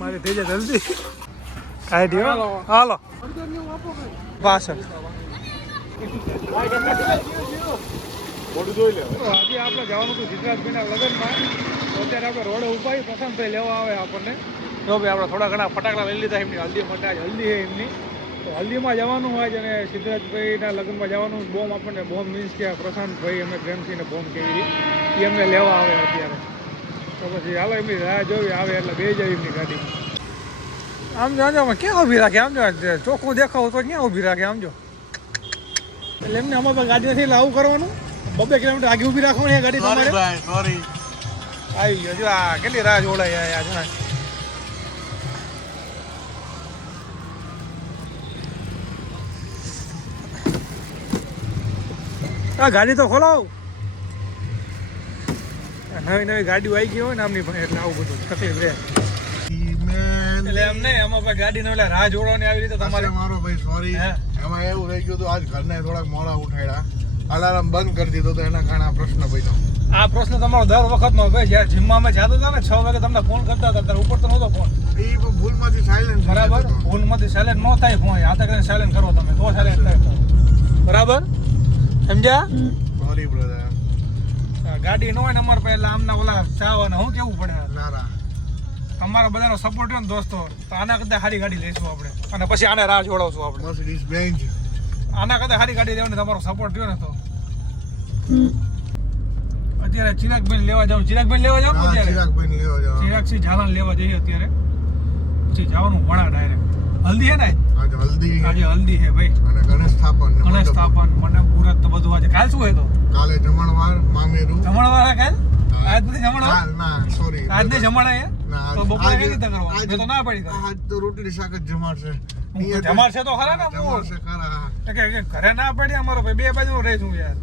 મારી થઈ જાય જલ્દી કાઢી દો હાલો પાછળ આજે આપણે જવાનું હતું સિદ્ધરાજભાઈના લગ્નમાં તો અત્યારે આપણે રોડે ઉભા પ્રશાંતભાઈ લેવા આવે આપણને તો ભાઈ આપણે થોડા ઘણા ફટાકડા લઈ લીધા એમની હલ્દી માટે હલ્દી છે એમની તો હલ્દીમાં જવાનું હોય છે અને સિદ્ધરાજભાઈના લગ્નમાં જવાનું બોમ્બ આપણને બોમ્બ મીન્સ કે પ્રશાંતભાઈ અમે પ્રેમથીને બોમ્બ કહેવી એ અમને લેવા આવે અત્યારે તો પછી હાલો એમની રાહ જોવી આવે એટલે બે જાય એમની ગાડી આમ જો ક્યાં ઊભી રાખે આમ જો ચોખ્ખું દેખાવ તો ક્યાં ઊભી રાખે આમ જો એટલે એમને અમારે પાસે ગાડી નથી એટલે આવું કરવાનું 2 કિલોમીટર આગળ ઊભી રાખવાની ગાડી તમારે સોરી આવી ગયો જો આ કેટલી રાહ જોડાય યાર આ ગાડી તો ખોલાવ નવી ગાડીઓ આવી ગઈ હોય ને આમની પાસે એટલે આવું બધું તકલીફ રહે એટલે એમ નહીં આમાં કોઈ ગાડી નો રાહ જોડવાની આવી રીતે તમારે મારો ભાઈ સોરી એમાં એવું રહી ગયું હતું આજ ઘરને થોડાક મોડા ઉઠાડ્યા અલાર્મ બંધ કરી દીધો તો એના કારણે આ પ્રશ્ન પડ્યો આ પ્રશ્ન તમારો દર વખતનો ભાઈ જ્યારે જીમમાં જતો હતા ને 6 વાગે તમને ફોન કરતા હતા ત્યારે ઉપર તો નહોતો ફોન એ ભૂલમાંથી સાયલેન્ટ બરાબર ભૂલમાંથી સાયલેન્ટ ન થાય ફોન હાથે કરીને સાયલેન્ટ કરો તમે તો સાયલેન્ટ થાય બરાબર સમજ્યા સોરી બ્રધર ગાડી ન હોય ને અમારે પહેલા આમના ઓલા ચાવવાને હું કેવું પડે ના તમારા બધાનો સપોર્ટ હોય ને દોસ્તો તો આના કરતા સારી ગાડી લઈશું આપણે અને પછી આને રાહ જોડાવશું આપણે મર્સિડીઝ બેન્ઝ આના કરતા સારી ગાડી લેવાની તમારો સપોર્ટ થયો ને તો અત્યારે ચિરાગભાઈ લેવા જાવ ચિરાગભાઈ લેવા જાવ અત્યારે ચિરાગભાઈ લેવા જાવ ચિરાગસિંહ ઝાલાને લેવા જઈએ અત્યારે પછી જવાનું વણા ડાયરેક્ટ હલ્દી હે ને આજે હલ્દી હે ભાઈ અને ગણેશ સ્થાપન મને મુહૂર્ત તો બધું આજે કાલ શું હોય તો કાલે જમણવાર મામેરું જમણવાર કાલ આજ નથી જમણવાર ના સોરી આજ નહીં જમણા હે તો બપોરે કેવી રીતે કરવા મેં તો ના પડી આજ તો રોટલી શાક જ જમાડશે જમાડશે તો ખરા ને જમાડશે ખરા કે ઘરે ના પડી અમારો ભાઈ બે બાજુ રહી છું યાર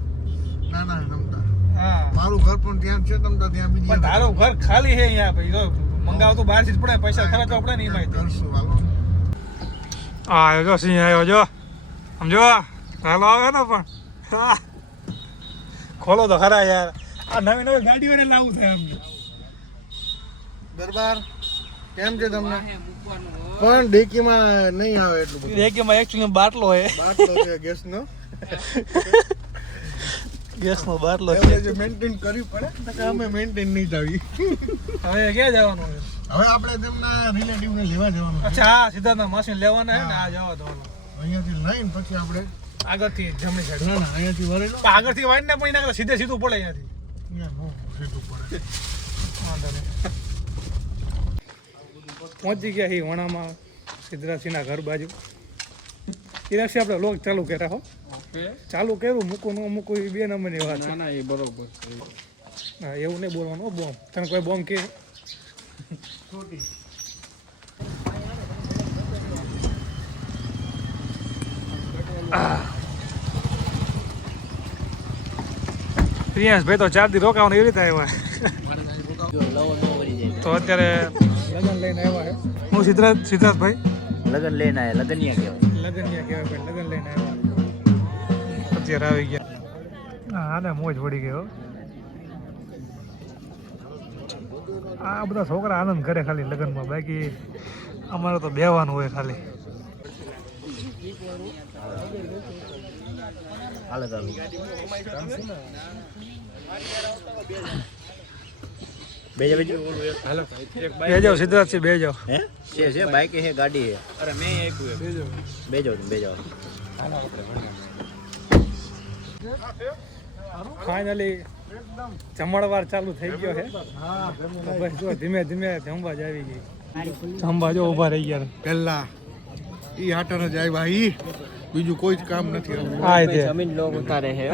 ના તમતા હા મારું ઘર પણ ત્યાં છે તમતા ત્યાં બીજી પણ તારું ઘર ખાલી હે અહીંયા ભાઈ જો મંગાવતું બહાર થી પડે પૈસા ખર્ચવા પડે ને એમાં કરશું હાલો આવ્યો જો સિંહ આવ્યો જો સમજો હાલો આવે ને પણ ખોલો તો ખરા યાર આ નવી ગાડીઓ ને લાવવું થાય અમને દરબાર કેમ છે તમને પણ ડેકીમાં નહીં આવે એટલું બધું ડેકીમાં એકચ્યુઅલી બાટલો છે ગેસનો બાટલો જે મેન્ટેન કરવી પડે તો અમે મેન્ટેન નહીં થાવી હવે ક્યાં જવાનું છે હવે આપણે તેમના રિલેટિવને લેવા જવાનું છે અચ્છા હા સિદ્ધાર્થના માસી લેવાના હે ને આ જવા દો અહીંયાથી લઈને પછી આપણે આગળથી જમણી સાઈડ ના અહીંયાથી વરેલો આગળથી વાળીને પણ એના કરતા સીધું પડે અહીંયાથી સીધું પડે વાંધો નહીં પહોંચી ગયા છીએ વણામાં સિદ્ધરાજસિંહના ઘર બાજુ સિદ્ધરાજસિંહ આપણે લોક ચાલુ કર્યા હો ચાલુ કર્યું મૂકું ન મૂકું એ 2 નંબરની વાત ના એ બરોબર હા એવું નહીં બોલવાનું બોમ્બ તને કોઈ બોમ્બ કે પ્રિયાંશભાઈ તો 4 દી રોકાવાનું એવી રીતે આવ્યા તો અત્યારે લગન લઈને આવ્યા છે હું સિદ્ધાર્થભાઈ લગન લઈને આવ્યા લગનિયા કહેવાય ભાઈ લગન લઈને આવ્યા અત્યારે આવી ગયા આને મોજ પડી ગયો આ બધા છોકરા આનંદ કરે ખાલી લગનમાં બાકી અમારે તો બેવાનું હોય ખાલી બેજો સિદ્ધાર્થસિંહ બેજો છે બાઈક છે ગાડી છે અરે મેં આપ્યું બેજો ફાઇનલી જમણવાર ચાલુ થઈ ગયો છે બસ જો ધીમે ધીમે જમવા જ આવી ગઈ જમવા જો ઉભા રહી ગયા પહેલા ઈ હાટર જ આવ્યા ઈ બીજું કોઈ જ કામ નથી જમીન લોગ ઉતારે છે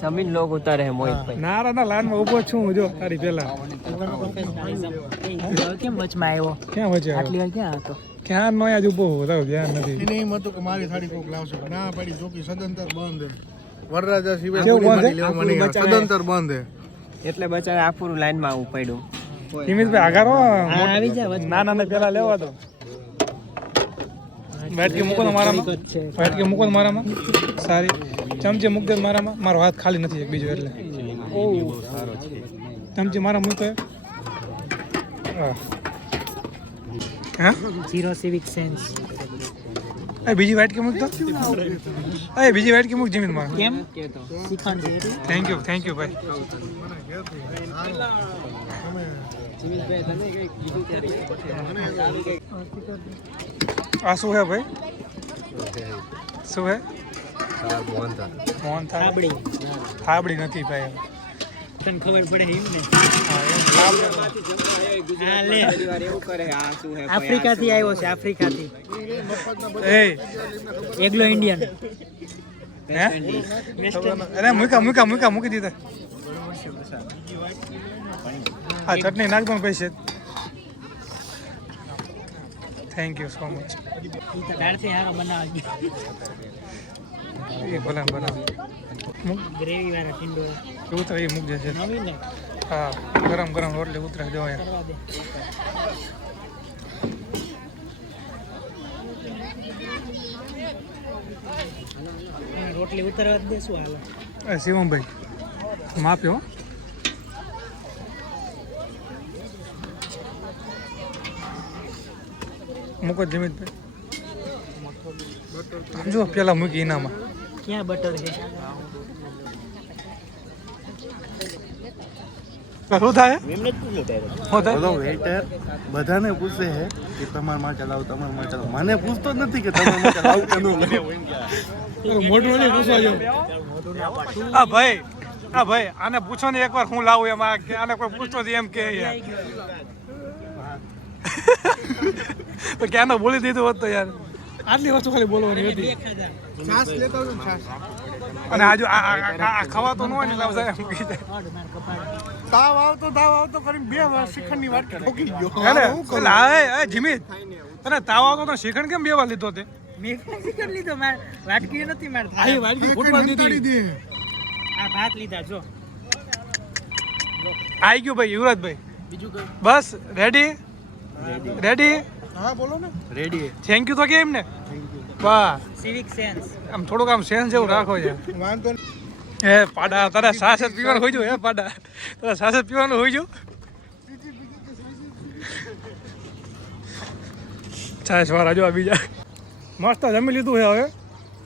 જમીન લોગ ઉતારે છે મોહિતભાઈ નારાના લાઈનમાં ઊભો છું જો તારી પહેલા કેમ વચમાં આવ્યો ક્યાં વચ્ચે આટલી વાર ક્યાં હતો ક્યાં નો જ ઊભો તારું ધ્યાન નથી એને એમ હતું કે મારી થાળી કોક લાવશે ના પાડી ચોકી સદંતર બંધ વરરાજા સિવાય કેવું બંધ લેવામાં નહીં આવે. સદંતર બંધ એટલે બચારા આખું લાઈનમાં આવું પડ્યું હિમેશભાઈ આગારો આવી જા નાના ને પેલા લેવા દો બેટકી મૂકો મારામાં બેટકી મૂકો મારામાં સારી ચમચી મૂક દે મારામાં મારો હાથ ખાલી નથી એક બીજો એટલે ચમચી મારા મૂકો હા હા ઝીરો સિવિક સેન્સ. બીજી વાઇટ કે મૂક તો બીજી વાઇટ કે મૂક જમીન માં. કેમ શીખણ છે થેન્ક યુ ભાઈ. આ શું હે ભાઈ? શું હે? મોહન થાબડી નથી ભાઈ. તને ખબર પડે એમ ને. આફ્રિકાથી આવ્યો છે, આફ્રિકાથી. એગ્લો ઇન્ડિયન. હે અરે મૂકી દીધા. હા ચટણી નાખ દો પૈસે. Thank you so much. એ ભલે બનાવ. ગ્રેવી વાળા ટીંડો ઉતરે એ મૂક જશે. નવીન ને હા ગરમ રોટલી ઉતરે દો યાર. કરવા દે. રોટલી ઉતરવા જ દે શું હાલે. શિવમભાઈ માપ્યો. મૂકો જમીતભાઈ. જો પેલા મૂકી એનામાં. ક્યાં બટર છે? શું થાય? બોલો વેઇટર બધાને પૂછે છે કે તમારા માટે લાવ મને પૂછતો જ નથી કે તમારા માટે લાવ કે ન મોટું નહીં પૂછવા જો. હા ભાઈ આને પૂછો ને એકવાર હું લાવું એમ. આને કોઈ પૂછતો નથી એમ કે યાર. તો ક્યાંનો બોલી દીધું હોત તો યાર. આટલી વસ્તુ ખાલી બોલવાની હતી. છાસ લેતો હતો છાસ. અને આજુ આ ખવાતો ન હોય ને લાવ જાય એમ કહી જાય. તાવ આવતો કરીને 2 વાર શિખંડની વાટકી ઠોકી ગયો. અરે જીમિત તને તાવ આવતો તો શિખંડ કેમ 2 વાર લીધો તે? મેં શીખર લીધો, માર વાટકી નથી માર. આ વાટકી ફૂટવા દીધી. આ ભાત લીધા જો. આવી ગયું ભાઈ યુવરાજભાઈ. બીજું કઈ બસ રેડી. હા બોલો ને. રેડી. થેન્ક યુ તો કેમ ને. વાહ સિવિક સેન્સ. આમ થોડુંક આમ સેન્સ જેવું રાખો યાર. વાંધો હે પાડા તારા સાસ જ પીવાનું હોય જો. હે પાડા તારા સાસ જ પીવાનું હોય જો. છાશ વાળા જો આ બીજા મસ્ત જમી લીધું છે.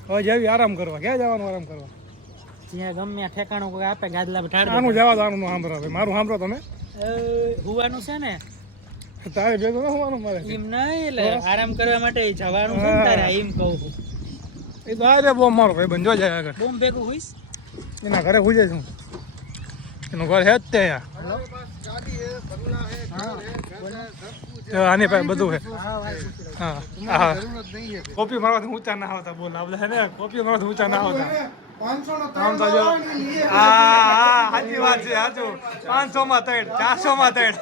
હવે જેવી આરામ કરવા. ક્યાં જવાનું આરામ કરવા? જ્યાં ગમે ત્યાં ઠેકાણું કોઈ આપે ગાદલા પર ઠાડ આનું જવા દો. આનું સાંભળો ભાઈ. મારું સાંભળો તમે. હુવાનું છે ને તારે ભેગું ન હોવાનું મારે. એમ નહીં, એટલે આરામ કરવા માટે જવાનું છે ને તારે. એમ કહું છું. એ તો આ બોમ્બ મારો ભાઈ બંધો જાય આગળ. બોમ્બ ભેગું હોઈશ. એના ઘરે હુઈ જાય છું. એનું ઘર હે જ તે આની પાસે બધું છે. હા હા કોપી મારવાથી ઊંચા ના આવતા. બોલ આપણે હે ને કોપી મારવાથી ઊંચા ના આવતા. 500 આમ તો જો હા સાચી વાત છે. સાચું 500 માં 3 400 માં 3.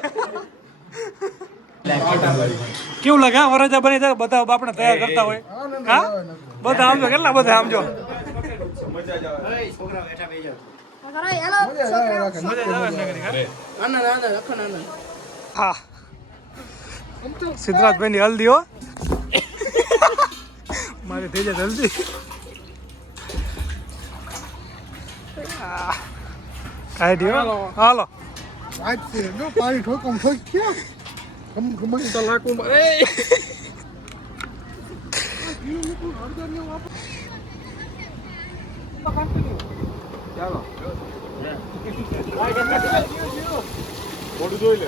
કેવું લાગે? હા વરજા બની જાય બધા આપણે તૈયાર કરતા હોય. હા બધા આમ જો કેટલા બધા આમ જો. હા સિદ્ધરાજભાઈ ની હલ્દી હો. મારી થઈ જાય જલ્દી. કાઢી હાલો. આજ છે જો પાણી ઠોકમ ઠોક ક્યાં ખમ તો લાકુ એ ચાલો મોડું જોઈ લે.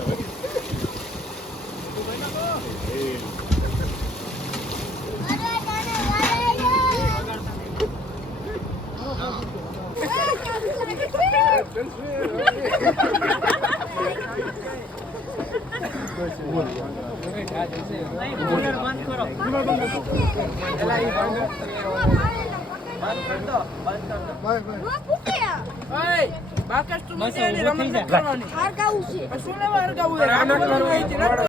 બાકસ તું મને રમત કરવાની. હાર ગાવું છે. શું લેવા હાર ગાવું?